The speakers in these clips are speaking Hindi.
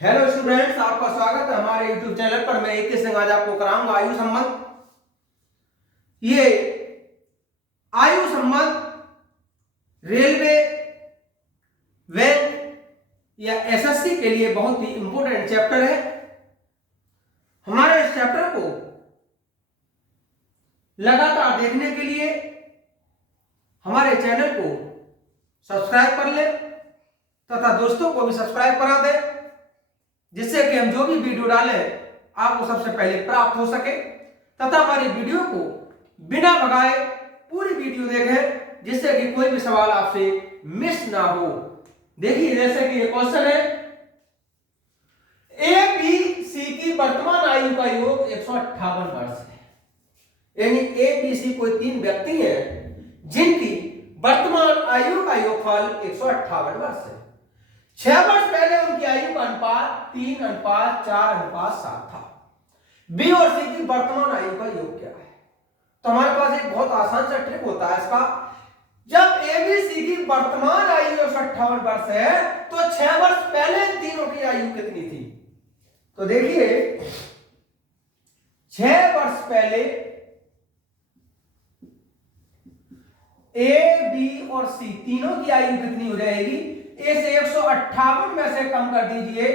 हेलो स्टूडेंट्स, आपका स्वागत है हमारे यूट्यूब चैनल पर। मैं AK सिंह आज आपको कराऊंगा आयु संबंध। ये आयु संबंध रेलवे, बैंक या SSC के लिए बहुत ही इंपॉर्टेंट चैप्टर है। हमारे इस चैप्टर को लगातार देखने के लिए हमारे चैनल को सब्सक्राइब कर ले तथा दोस्तों को भी सब्सक्राइब करा दे, जिससे कि हम जो भी वीडियो डालें आपको सबसे पहले प्राप्त हो सके तथा हमारी वीडियो को बिना भगाए पूरी वीडियो देखें, जिससे कि कोई भी सवाल आपसे मिस ना हो। देखिए, जैसे कि ये क्वेश्चन है, ABC की वर्तमान आयु का योग 158 वर्ष है। यानी ABC कोई 3 व्यक्ति हैं जिनकी वर्तमान आयु का योगफल 158 वर्ष है। 6 वर्ष पहले उनकी आयु का अनुपात 3:4:7 था। B और C की वर्तमान आयु का योग क्या है? तो हमारे पास एक बहुत आसान सा ट्रिक होता है इसका। जब ABC की वर्तमान आयु 158 वर्ष है तो 6 वर्ष पहले इन तीनों की आयु कितनी थी? तो देखिए, 6 वर्ष पहले A, B और C तीनों की आयु कितनी हो जाएगी? इस 158 में से कम कर दीजिए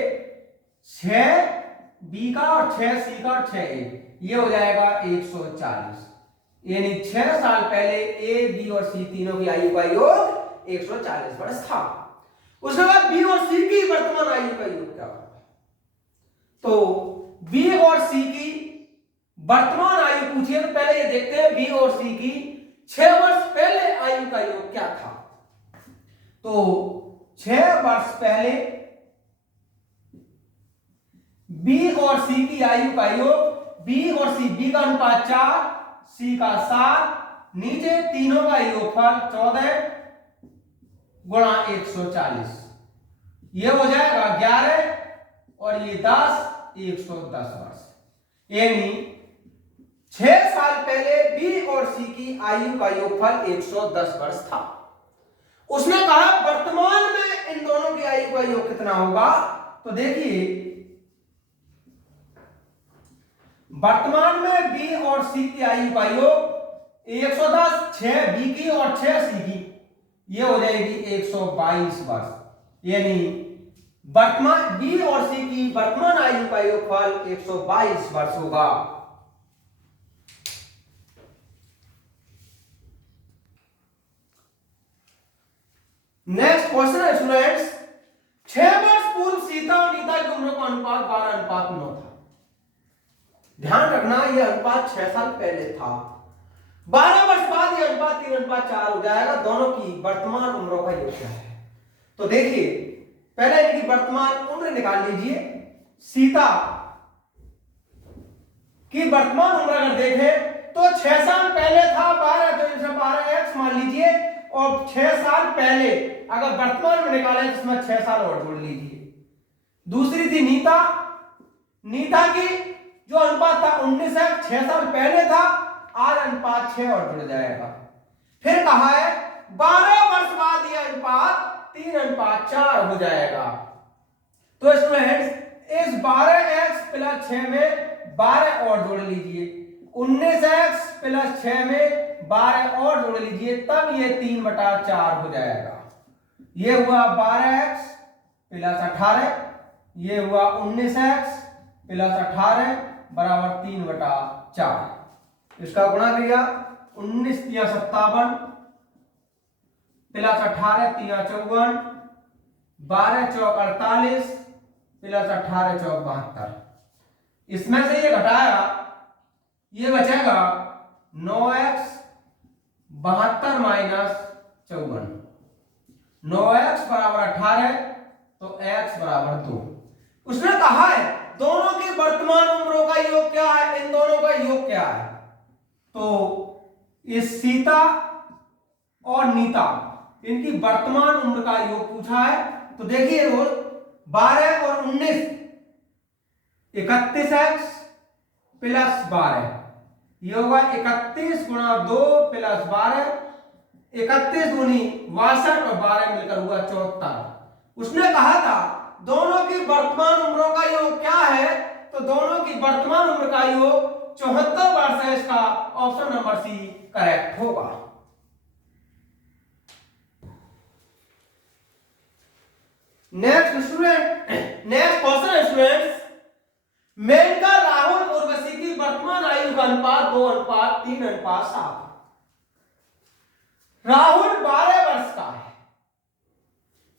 6B का और 6C का और 6A, ये हो जाएगा 140। यानी 6 साल पहले A, B और C तीनों की आयु का योग 140 वर्ष था। उसके बाद B और C की वर्तमान आयु का योग क्या होगा? तो B और C की वर्तमान आयु पूछिए तो पहले ये देखते हैं B और C की 6 वर्ष पहले आयु का योग क्या था। तो 6 वर्ष पहले B और C की आयु का योग, B और C, B का अनुपात 4, C का 7, नीचे तीनों का योगफल 14 गुणा 140, ये हो जाएगा 11 और ये 10, 110 वर्ष। यानी 6 साल पहले B और C की आयु का योगफल 110 वर्ष था। उसने कहा वर्तमान में इन दोनों की आयु का योग कितना होगा? तो देखिए, वर्तमान में B और C की आयु का योग 110, 6 B की और 6 C की, ये हो जाएगी 122 वर्ष। यानी वर्तमान B और C की वर्तमान आयु का योगफल 122 वर्ष होगा। नेक्स्ट क्वेश्चन है स्टूडेंट्स, 6 वर्ष पूर्व सीता और नीता की उम्र का अनुपात 12:9 था। ध्यान रखना, यह अनुपात 6 साल पहले था। 12 वर्ष बाद यह अनुपात 3:4 हो जाएगा। दोनों की वर्तमान उम्रों का योग क्या है? तो देखिए, पहले इनकी वर्तमान उम्र निकाल लीजिए। सीता की वर्तमान उम्र अगर देखें तो 6 साल पहले था 12, तो इसे 12x मान लीजिए, और 6 साल पहले अगर वर्तमान में निकालें तो इसमें 6 साल और जोड़ लीजिए। दूसरी थी नीता। नीता की जो अनुपात था 19x, 6 साल पहले था, आज अनुपात 6 और जुड़ जाएगा। फिर कहा है 12 वर्ष बाद यह अनुपात 3:4 हो जाएगा। तो स्टूडेंट्स, इस 12x प्लस 6 में 12 और जोड़ लीजिए, 19x प्लस 6 में 12 और जोड़ लीजिए, तब ये 3/4 हो जाएगा। ये हुआ 12x प्लस 18, ये हुआ 19x प्लस 18 बराबर 3/4। इसका गुणा किया, 19 × 57 प्लस 18 × 54, 12 × 48 प्लस 18 × 72। इसमें से ये घटाया, ये बचेगा 9x 72 माइनस 54। 9x बराबर 18, तो x बराबर 2। उसने कहा है दोनों की वर्तमान उम्रों का योग क्या है, इन दोनों का योग क्या है? तो इस सीता और नीता, इनकी वर्तमान उम्र का योग पूछा है। तो देखिए, रोज 12 और 19, 31x प्लस 12, ये होगा 31 गुणा 2 प्लस 12, 31 दूनी 62 और 12 मिलकर हुआ 74। उसने कहा था दोनों की वर्तमान उम्र तो दोनों की वर्तमान उम्र का योग 74 वर्ष है। इसका ऑप्शन नंबर सी करेक्ट होगा। नेक्स्ट क्वेश्चन है स्टूडेंट्स, मेनका राहुल उर्वशी की वर्तमान आयु का अनुपात 2:3:7। राहुल 12 वर्ष का है,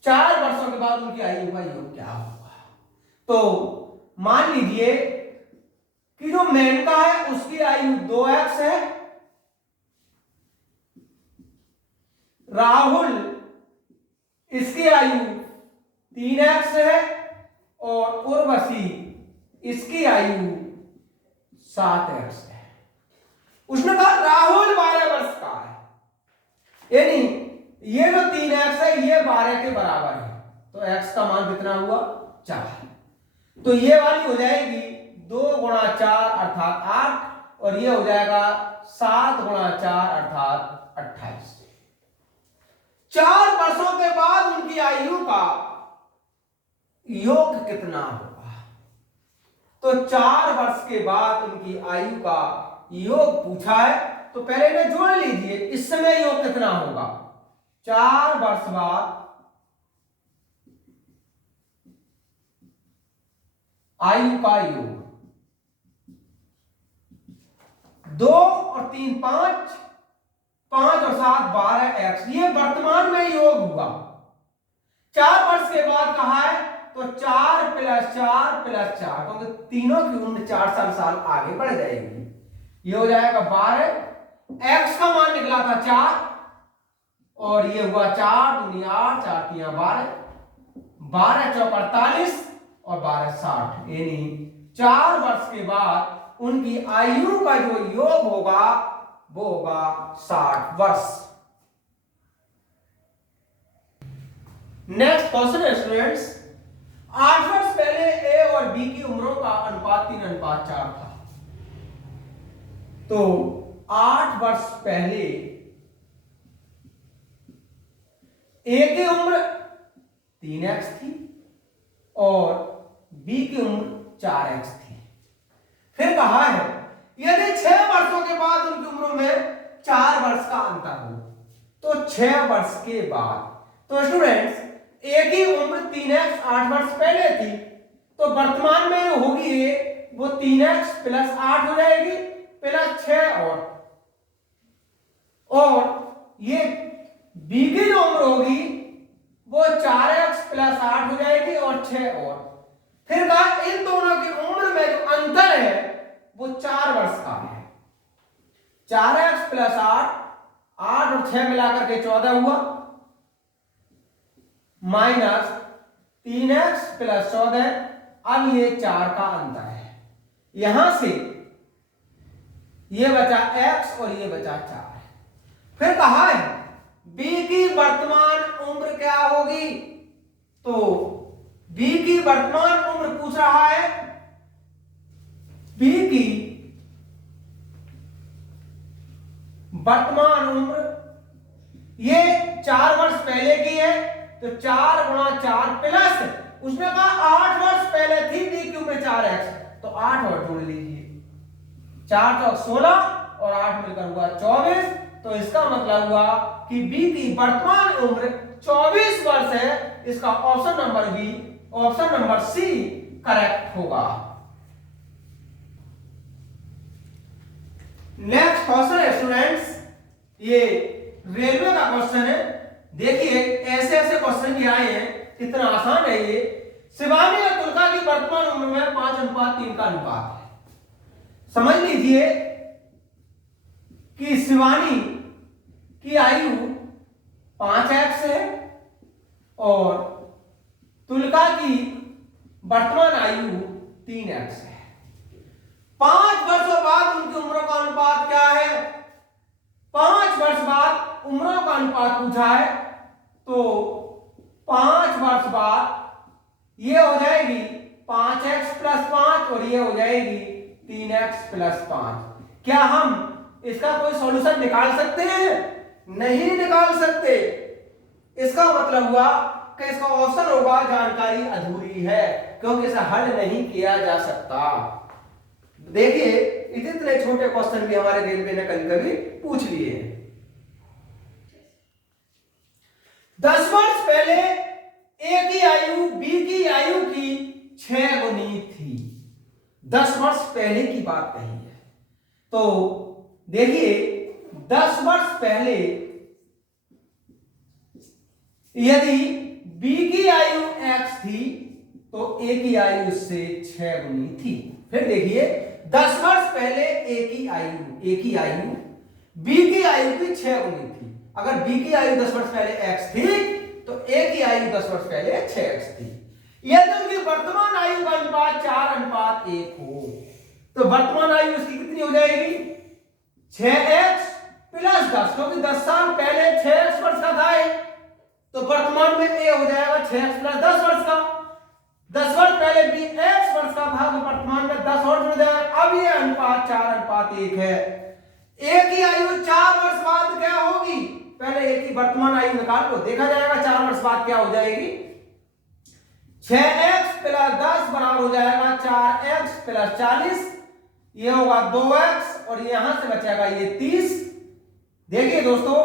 4 वर्षों के बाद उनकी आयु का योग क्या होगा? तो मान लीजिए कि जो मेनका है उसकी आयु 2x है, राहुल इसकी आयु 3x है और उर्वशी इसकी आयु 7x है। उसने कहा राहुल 12 वर्ष का है, यानी ये जो 3x है ये 12 के बराबर है, तो x का मान कितना हुआ? 4। तो ये वाली हो जाएगी 2 × 4 अर्थात 8 और ये हो जाएगा 7 × 4 अर्थात 28। 4 वर्षों के बाद उनकी आयु का योग कितना होगा? तो 4 वर्ष के बाद उनकी आयु का योग पूछा है, तो पहले इन्हें जोड़ लीजिए, इस समय योग कितना होगा? 4 वर्ष बाद आयु का योग 2 और 3 5, 5 और 7 12x, ये वर्तमान में योग हुआ। 4 वर्ष के बाद कहा है तो 4 + 4 + 4, क्योंकि तीनों की उम्र 4 साल आगे बढ़ जाएगी। ये हो जाएगा 12, x का मान निकला था 4 और ये हुआ 4 दूनी 8, 4 3 12, 12 × 4 48 और 12 60, यानी 4 वर्ष के बाद उनकी आयु का जो योग होगा वो होगा 60 वर्ष। नेक्स्ट क्वेश्चन है स्टूडेंट्स, 8 वर्ष पहले ए और बी की उम्रों का अनुपात 3:4 था। तो 8 वर्ष पहले ए की उम्र 3x थी और बी की उम्र 4x थी। फिर कहा है यदि 6 वर्षों के बाद उनकी उम्रों में 4 वर्ष का अंतर हो, तो 6 वर्ष के बाद, तो स्टूडेंट्स ए की उम्र 3x 8 वर्ष पहले थी, तो वर्तमान में होगी ये वो 3x + 8 हो जाएगी + 6 और ये बी की जो उम्र होगी वो 4x + 8 हो जाएगी और 6 और। फिर कहा इन दोनों की उम्र में जो अंतर है वो 4 वर्ष का है। 4x + 8, 8 और 6 मिलाकर के 14 हुआ, माइनस 3x + 14, अब ये 4 का अंतर है। यहां से ये बचा x और ये बचा 4। फिर कहा है b की वर्तमान उम्र क्या होगी? तो b की वर्तमान उम्र पूछ रहा है, b की वर्तमान उम्र ये 4 वर्ष पहले की है, तो 4 × 4 प्लस उसने कहा 8 वर्ष पहले थी बी की उम्र 4x, तो 8 और जोड़ लीजिए, 4 × 16 और 8 मिलकर हुआ 24। तो इसका मतलब हुआ कि बी की वर्तमान उम्र 24 वर्ष है। इसका option number B, option number C correct होगा। नेक्स्ट क्वेश्चन है स्टूडेंट्स, ये रेलवे का क्वेश्चन है। देखिए ऐसे ऐसे क्वेश्चन भी आए हैं, कितना आसान है ये। शिवानी और तुलका की वर्तमान उम्र में 5:3 का अनुपात है। समझ लीजिए कि शिवानी की आयु 5x है और तुलका की वर्तमान आयु 3x है। 5 वर्षों बाद उनकी उम्रों का अनुपात क्या है? 5 वर्ष बाद उम्रों का अनुपात पूछा है, तो 5 वर्ष बाद ये हो जाएगी 5x + 5 और ये हो जाएगी 3x + 5। क्या हम इसका कोई सॉल्यूशन निकाल सकते हैं? नहीं निकाल सकते। इसका मतलब हुआ कि इसका ऑप्शन होगा जानकारी अधूरी है, क्योंकि इसे हल नहीं किया जा सकता। देखिए इतने छोटे क्वेश्चन भी हमारे रेलवे ने कभी कभी पूछ लिए हैं। 10 वर्ष पहले ए की आयु बी की आयु की 6 गुनी थी। 10 वर्ष पहले की बात कही है, तो देखिए 10 वर्ष पहले यदि बी की आयु x थी तो a की आयु इससे 6 गुनी थी। फिर देखिए 10 वर्ष पहले a की आयु b की आयु की 6 गुनी थी। अगर b की आयु 10 वर्ष पहले x थी तो a की आयु 10 वर्ष पहले 6x थी। यदि उनकी वर्तमान आयु का अनुपात 4:1 हो तो वर्तमान आयु उसकी कितनी हो जाएगी? 6x प्लस 10, क्योंकि 10 साल पहले 6x वर्ष का था तो वर्तमान में a हो जाएगा 6x प्लस 10 वर्ष का। 10 वर्ष पहले b x वर्ष का था तो वर्तमान में 10 और जुड़ जाएगा। अब ये अनुपात 4:1 है। a की आयु 4 वर्ष बाद क्या होगी? पहले a की वर्तमान आयु निकाल लो, देखा जाएगा 4 वर्ष बाद क्या हो जाएगी। 6x प्लस 10 बराबर हो जाएगा 4x प्लस 40, ये होगा 2x और यहां से बचेगा ये 30। देखिए दोस्तों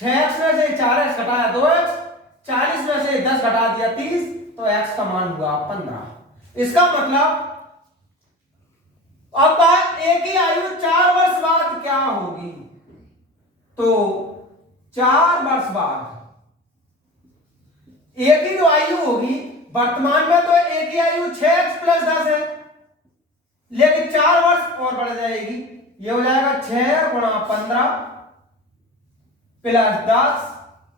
6x में से 4x घटाया 2x, 40 में से 10 घटा दिया 30, तो x का मान हुआ 15। इसका मतलब अब a की आयु 4 वर्ष बाद क्या होगी? तो 4 वर्ष बाद a की जो आयु होगी, वर्तमान में तो a की आयु 6x प्लस 10 है, लेकिन 4 वर्ष और बढ़ जाएगी। ये हो जाएगा 6 गुणा 15 प्लस 10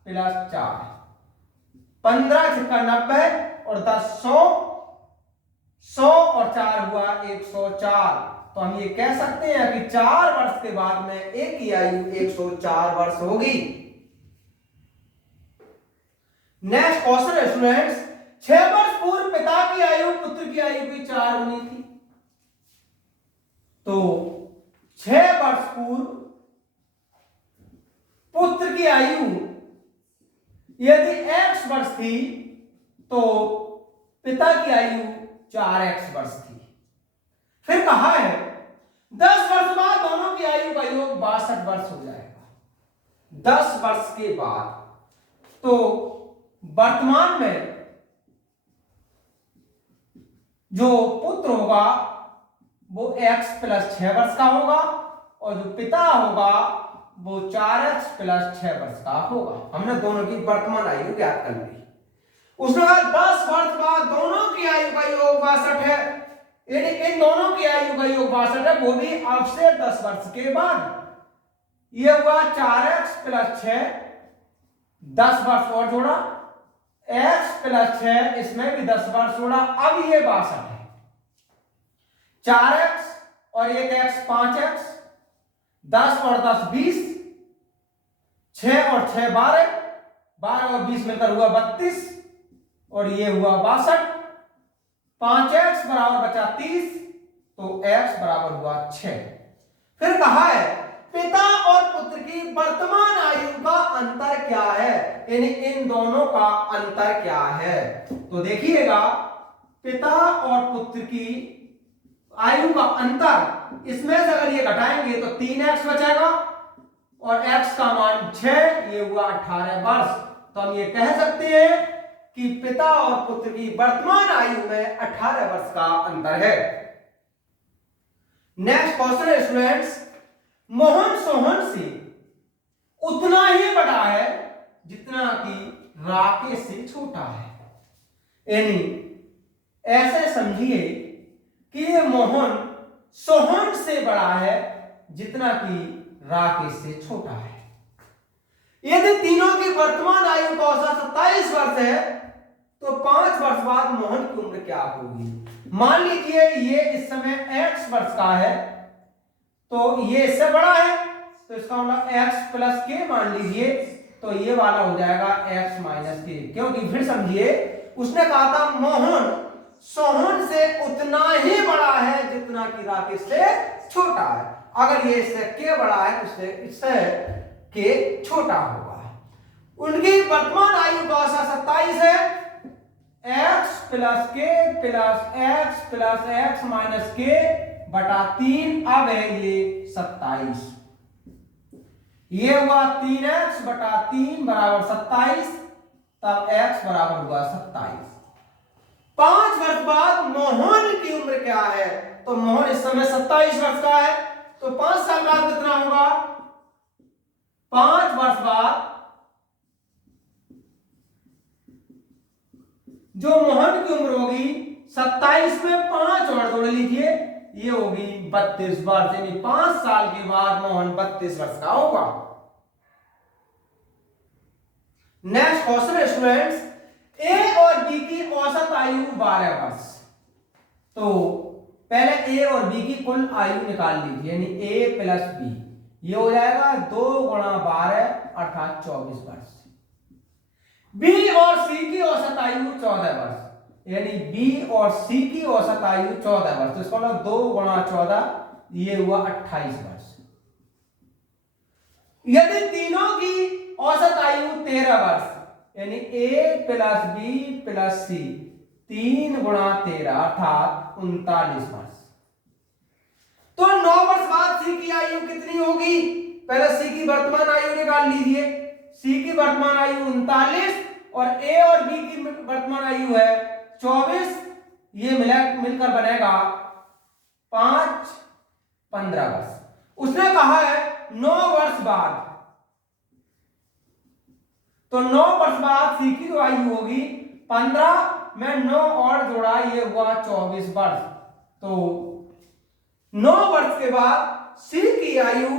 प्लस 4, 15 छक्का 90 और 10 100 और 4 हुआ 104। तो हम ये कह सकते हैं कि 4 वर्ष के बाद में a की आयु 104 वर्ष होगी। नेक्स्ट क्वेश्चन है स्टूडेंट्स, 6 वर्ष पूर्व पिता की आयु पुत्र की आयु की 4 गुनी थी। तो 6 वर्ष पूर्व पुत्र की आयु यदि x वर्ष थी तो पिता की आयु 4x वर्ष थी। फिर कहा है 10 वर्ष बाद दोनों की आयु का योग 62 वर्ष हो जाएगा। 10 वर्ष के बाद तो वर्तमान में जो पुत्र होगा वो x प्लस 6 वर्ष का होगा और जो पिता होगा वो 4x प्लस 6 वर्ष का होगा। हमने दोनों की वर्तमान आयु ज्ञात कर ली। उसने कहा 10 वर्ष बाद दोनों की आयु का योग 62 है, यानी इन दोनों की आयु का योग 62 है, वो भी अब से 10 वर्ष के बाद। ये हुआ 4x प्लस 6, 10 वर्ष और जोड़ा, x प्लस 6 इसमें भी 10 वर्ष जोड़ा, अब ये 62 है। 4x और 1x 5x, 10 और 10 20, 6 और 6 12, 12 और 20 मिलकर हुआ 32 और ये हुआ 62। 5x बराबर बचा 30, तो x बराबर हुआ 6। फिर कहा है पिता और पुत्र की वर्तमान आयु का अंतर क्या है, यानी इन दोनों का अंतर क्या है। तो देखिएगा पिता और पुत्र की आयु का अंतर, इसमें से अगर ये घटाएंगे तो 3x बचेगा और x का मान 6, ये हुआ 18 वर्ष। तो हम ये कह सकते हैं कि पिता और पुत्र की वर्तमान आयु में 18 वर्ष का अंतर है। नेक्स्ट क्वेश्चन है स्टूडेंट्स, मोहन सोहन से उतना ही बड़ा है जितना कि राकेश से छोटा है। यानी ऐसे समझिए कि ये मोहन सोहन से बड़ा है जितना कि राकेश से छोटा है। यदि तीनों की वर्तमान आयु का औसत 27 वर्ष है तो 5 वर्ष बाद मोहन की उम्र क्या होगी। मान लीजिए ये इस समय x वर्ष का है तो ये इससे बड़ा है, तो इसका मतलब x प्लस के मान लीजिए, तो ये वाला हो जाएगा x माइनस के, क्योंकि फिर समझिए उसने कहा था मोहन सोहन से उतना ही बड़ा है जितना कि राकेश से छोटा है। अगर ये इससे के बड़ा है तो इससे के छोटा होगा। उनकी वर्तमान आयु का औसत 27 है। x प्लस के plus x plus x minus के बटा 3, अब है ये 27। ये हुआ 3x बटा 3 बराबर 27, तब x बराबर हुआ 27। 5 वर्ष बाद मोहन की उम्र क्या है? तो मोहन इस समय 27 वर्ष का है, तो 5 साल बाद कितना होगा? 5 वर्ष बाद जो मोहन की उम्र होगी 27 में 5 और जोड़ लीजिए, ये होगी 32 वर्ष, यानी 5 साल के बाद मोहन 32 वर्ष का होगा। नेक्स्ट क्वेश्चन स्टूडेंट्स, ए और बी की औसत आयु 12 वर्ष। तो पहले ए और बी की कुल आयु निकाल लीजिए, यानी ए प्लस बी, ये हो जाएगा 2 गुणा 12 अर्थात 24 वर्ष। बी और सी की औसत आयु 14 वर्ष, यानी बी और सी की औसत आयु 14 वर्ष, तो इसका मतलब 2 गुणा 14, ये हुआ 28 वर्ष। यदि तीनों की औसत आयु 13 वर्ष, यानी ए प्लस बी प्लस सी, 3 गुणा 13 अर्थात 39 वर्ष। तो 9 वर्ष बाद सी की आयु कितनी होगी? पहले सी की वर्तमान आयु निकाल लीजिए। सी की वर्तमान आयु 39 और ए और बी की वर्तमान आयु है 24, ये मिलकर बनेगा 5 15 वर्ष। उसने कहा है 9 वर्ष बाद, तो 9 वर्ष बाद सी की जो आयु होगी 15 में 9 और जोड़ा, ये हुआ 24 वर्ष। तो 9 वर्ष के बाद सी की आयु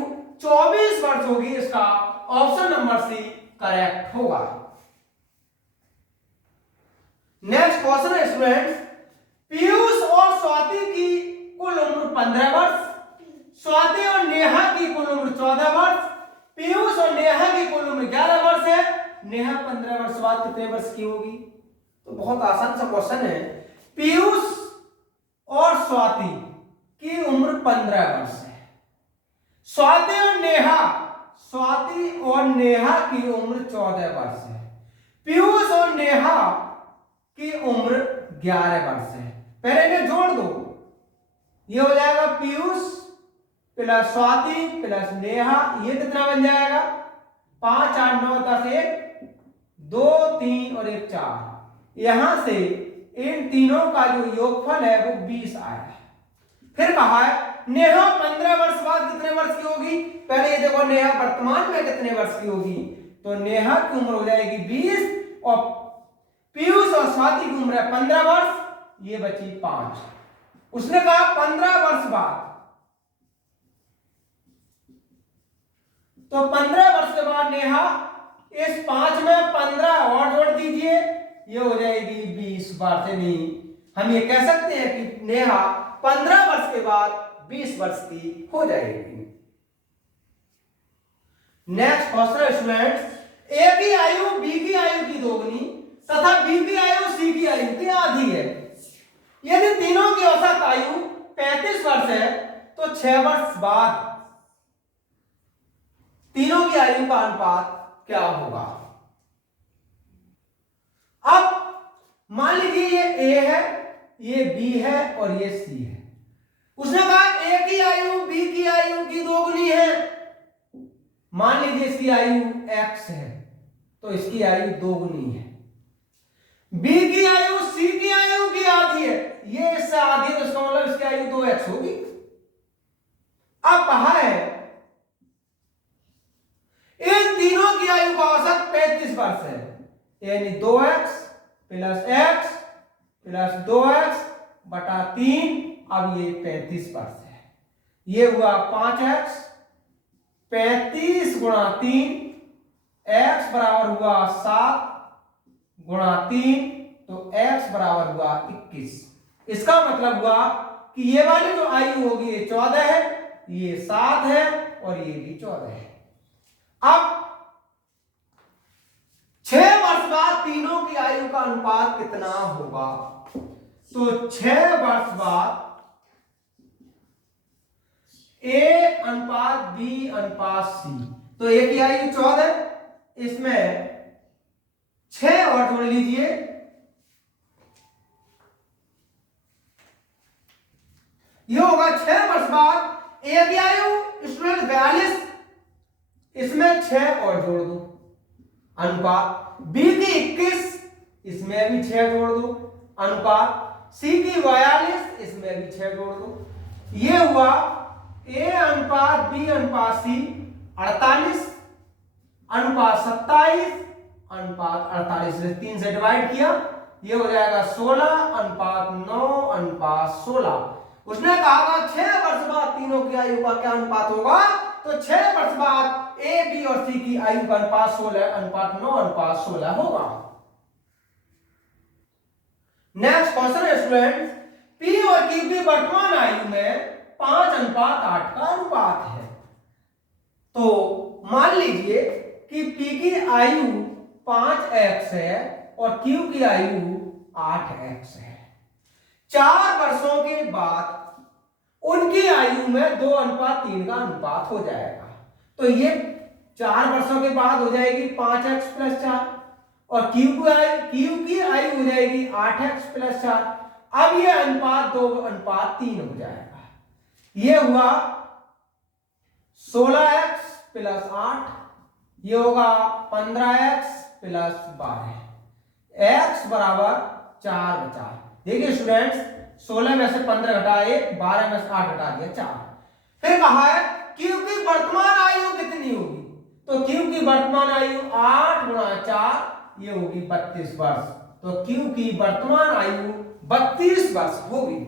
24 वर्ष होगी, इसका ऑप्शन नंबर सी करेक्ट होगा। नेक्स्ट क्वेश्चन है स्टूडेंट्स, पीयूष और स्वाति की कुल उम्र 15 वर्ष, स्वाति और नेहा की कुल उम्र 14 वर्ष, पीयूष और नेहा की कुल उम्र 11 वर्ष है। नेहा 15 वर्ष बाद कितने वर्ष की होगी? तो बहुत आसान सा क्वेश्चन है। पीयूष और स्वाति की उम्र 15 वर्ष है। स्वाति और नेहा की उम्र 14 वर्ष है। पीयूष और नेहा की उम्र 11 वर्ष है। पहले इन्हें जोड़ दो, ये हो जाएगा पीयूष प्लस स्वाति प्लस नेहा, ये कितना बन जाएगा? 5 8 9 10 1 2 3 और 1 4। यहां से इन तीनों का जो योगफल है वो 20 आया है। फिर कहा है नेहा 15 वर्ष बाद कितने वर्ष की होगी? पहले ये देखो नेहा वर्तमान में कितने वर्ष की होगी, तो नेहा की उम्र हो जाएगी 20 और पीयूष और स्वाति की उम्र है 15 वर्ष, ये बची 5। उसने कहा 15 वर्ष बाद, तो 15 वर्ष के बाद नेहा, इस 5 में 15 और जोड़ दीजिए, ये हो जाएगी 20 वर्ष। यानी हम ये कह सकते हैं कि नेहा 15 वर्ष के बाद 20 वर्ष की हो जाएगी। नेक्स्ट क्वेश्चन स्टूडेंट्स, ए की आयु बी की आयु की दोगुनी तथा बी की आयु सी की आयु की आधी है। यदि तीनों की औसत आयु 35 वर्ष है, तो 6 वर्ष बाद तीनों की आयु का अनुपात क्या होगा? अब मान लीजिए ये ए है, ये बी है और ये सी है। उसने कहा ए की आयु बी की आयु की दोगुनी है। मान लीजिए इसकी आयु x है, तो इसकी आयु दोगुनी है। बी की आयु सी की आयु की आधी है, ये इससे आधी है, तो इसका मतलब इसकी आयु 2x होगी। अब कहा है इन तीनों की आयु का औसत 35 वर्ष है, यानी 2x plus x plus 2x बटा 3, अब ये 35 वर्ष है। ये हुआ 5x, 35 गुणा 3, x बराबर हुआ 7 गुणा 3, तो x बराबर हुआ 21। इसका मतलब हुआ कि ये वाली जो आयु होगी ये 14 है, ये 7 है और ये भी 14 है। अब 6 वर्ष बाद तीनों की आयु का अनुपात कितना होगा? तो 6 वर्ष बाद ए अनुपात बी अनुपात सी, तो ए की आयु 14, इसमें 6 और जोड़ लीजिए, ये होगा 6 वर्ष बाद ए की आयु स्टूडेंट 42, इसमें 6 और जोड़ दो अनुपात बी की 21, इसमें भी 6 जोड़ दो अनुपात सी की 42, इसमें भी 6 जोड़ दो। ये हुआ ए अनुपात बी अनुपात सी 48 अनुपात 27 अनुपात 48 से 3 से डिवाइड किया, ये हो जाएगा 16 अनुपात 9 अनुपात 16। उसने कहा था 6 वर्ष बाद तीनों की आयु का क्या अनुपात होगा, तो 6 वर्ष बाद ए बी और सी की आयु का अनुपात 16 अनुपात 9 अनुपात 16 होगा। नेक्स्ट क्वेश्चन है स्टूडेंट्स, पी और क्यू की वर्तमान आयु में 5 अनुपात 8 का अनुपात है। तो मान लीजिए कि पी की आयु 5x है और क्यू की आयु 8x है। 4 वर्षों के बाद उनकी आयु में 2 अनुपात 3 का अनुपात हो जाएगा। तो ये 4 वर्षों के बाद हो जाएगी 5x प्लस 4 और क्यू की आयु हो जाएगी 8x प्लस 4। अब ये अनुपात 2 अनुपात 3 हो जाएगा। ये हुआ 16x प्लस 8, ये होगा 15x प्लस 12, x बराबर 4 बचा। देखिए स्टूडेंट्स 16 में से 15 घटा 1, 12 में से 8 घटा दिया 4। फिर कहा है क्यू की वर्तमान आयु कितनी होगी, तो क्यू की वर्तमान आयु 8 गुणा 4, ये होगी 32 वर्ष। तो क्यू की वर्तमान आयु 32 वर्ष होगी।